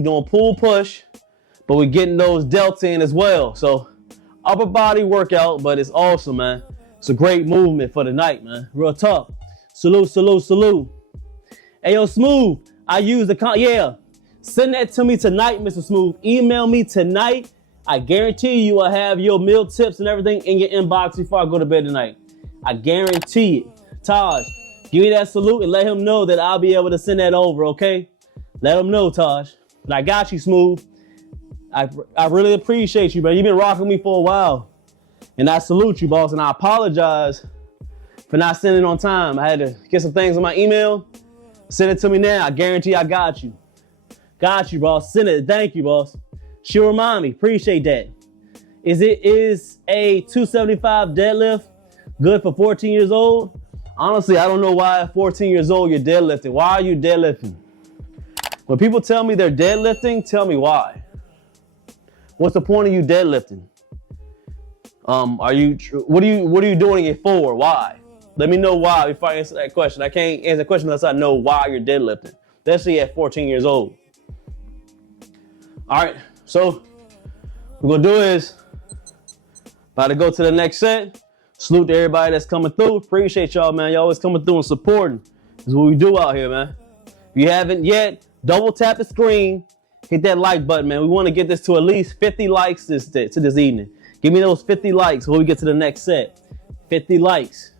We're doing pull push, but we're getting those delts in as well. So upper body workout, but it's awesome, man. It's a great movement for the night, man. Real tough. Salute, salute, salute. Hey, yo, Smooth, I use yeah. Send that to me tonight, Mr. Smooth. Email me tonight. I guarantee you I'll have your meal tips and everything in your inbox before I go to bed tonight. I guarantee it. Taj, give me that salute and let him know that I'll be able to send that over, okay? Let him know, Taj. And I got you, Smooth. I really appreciate you, man. You've been rocking me for a while. And I salute you, boss. And I apologize for not sending on time. I had to get some things on my email. Send it to me now. I guarantee I got you. Got you, boss. Send it. Thank you, boss. She'll remind me. Appreciate that. Is a 275 deadlift good for 14 years old? Honestly, I don't know why at 14 years old you're deadlifting. Why are you deadlifting? When people tell me they're deadlifting, tell me why. What's the point of you deadlifting? What are you doing it for? Why? Let me know why before I answer that question. I can't answer the question unless I know why you're deadlifting, especially at 14 years old. All right, so what we're gonna do is about to go to the next set. Salute to everybody that's coming through. Appreciate y'all, man. Y'all always coming through and supporting. This is what we do out here, man. If you haven't yet, double tap the screen, hit that like button, man. We want to get this to at least 50 likes this evening. Give me those 50 likes before we get to the next set. 50 likes.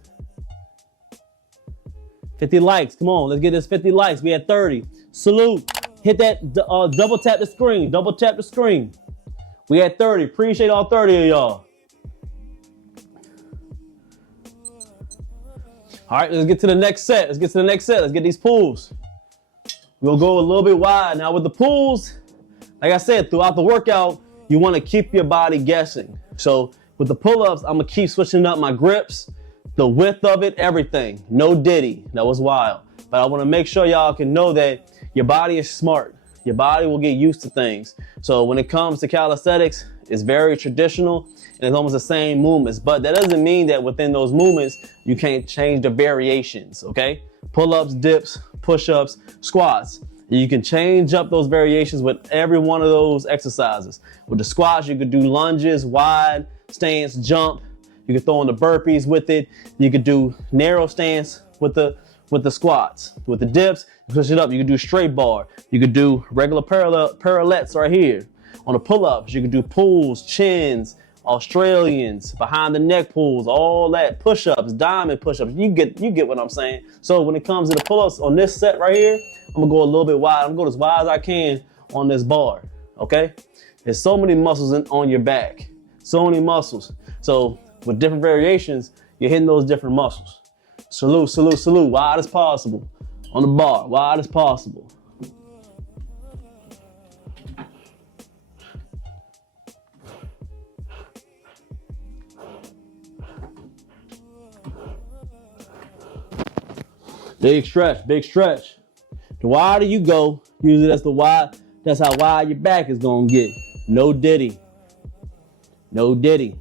50 likes. Come on, let's get this 50 likes. We had 30. Salute. Hit that double tap the screen. Double tap the screen. We had 30. Appreciate all 30 of y'all. All right, let's get to the next set. Let's get these pulls. We'll go a little bit wide. Now with the pulls, like I said, throughout the workout, you want to keep your body guessing. So with the pull-ups, I'm going to keep switching up my grips, the width of it, everything. No diddy. That was wild. But I want to make sure y'all can know that your body is smart. Your body will get used to things. So when it comes to calisthenics, it's very traditional and it's almost the same movements. But that doesn't mean that within those movements, you can't change the variations, okay? Pull-ups, dips, push-ups, squats. You can change up those variations with every one of those exercises. With the squats, you could do lunges, wide stance, jump. You could throw in the burpees with it. You could do narrow stance with the squats. With the dips, you push it up. You could do straight bar. You could do regular parallettes right here. On the pull-ups, you could do pulls, chins, Australians, behind the neck pulls, all that, push-ups, diamond push-ups. You get what I'm saying. So when it comes to the pull-ups on this set right here, I'm gonna go a little bit wide. I'm gonna go as wide as I can on this bar, okay? There's so many muscles on your back, so many muscles. So with different variations, you're hitting those different muscles. Salute, salute, salute, wide as possible. On the bar, wide as possible. Big stretch, big stretch. The wider you go, usually that's how wide your back is gonna get. No diddy. No diddy.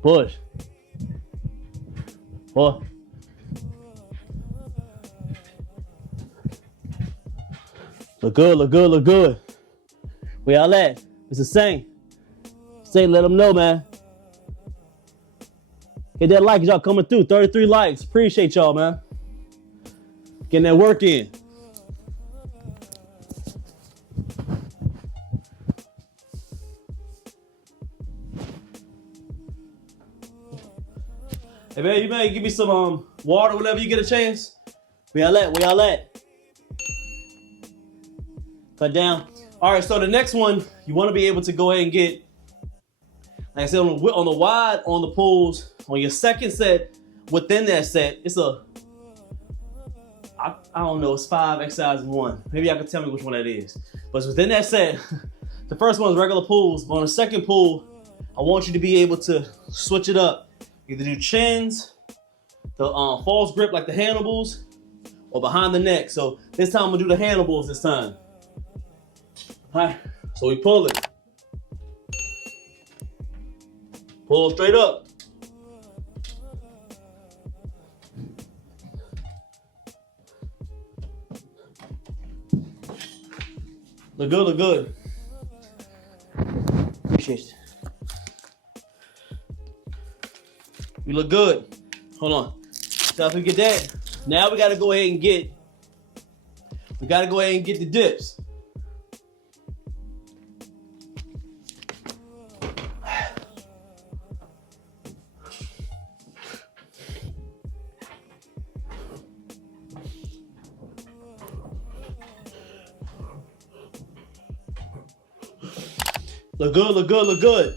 Push. Push. Look good, look good, look good. Where y'all at? It's the same. Say, let them know, man. Hit that like, y'all coming through. 33 likes. Appreciate y'all, man. Getting that work in. Hey, man, you may give me some water whenever you get a chance. Where y'all at? Where y'all at? Cut down. All right, so the next one, you want to be able to go ahead and get, like I said, on the wide, on the pulls, on your second set, within that set, it's I don't know, it's 5 exercises in one. Maybe y'all can tell me which one that is. But it's within that set. The first one is regular pulls, but on the second pull, I want you to be able to switch it up. Either do chins, the false grip like the handlebars, or behind the neck. So this time I'm gonna do the handlebars this time. All right, so we pull it. Pull straight up. Look good, look good. Appreciate you. We look good. Hold on. So if we get that, now we gotta go ahead and get the dips. Look good, look good, look good.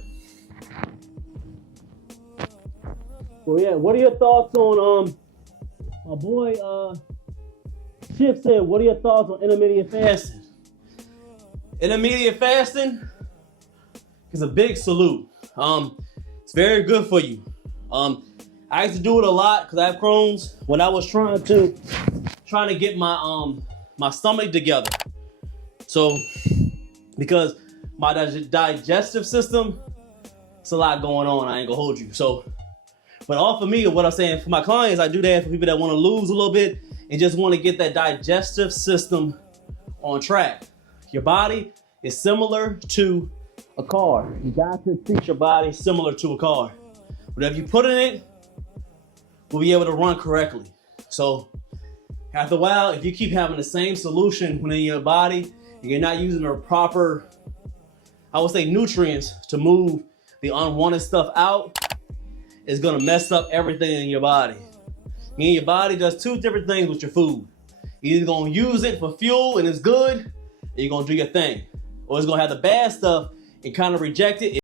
Well, yeah, what are your thoughts on, my boy, Chip said, what are your thoughts on intermittent fasting? Intermittent fasting is a big salute. It's very good for you. I used to do it a lot because I have Crohn's when I was trying to get my stomach together. So, because my digestive system, it's a lot going on, I ain't gonna hold you. So, but all for me, what I'm saying for my clients, I do that for people that want to lose a little bit and just want to get that digestive system on track. Your body is similar to a car. You got to treat your body similar to a car. Whatever you put in it will be able to run correctly. So after a while, if you keep having the same solution within your body, and you're not using the proper, I would say, nutrients to move the unwanted stuff out, it's gonna mess up everything in your body. Meaning your body does two different things with your food. You're either gonna use it for fuel and it's good, and you're gonna do your thing. Or it's gonna have the bad stuff and kind of reject it.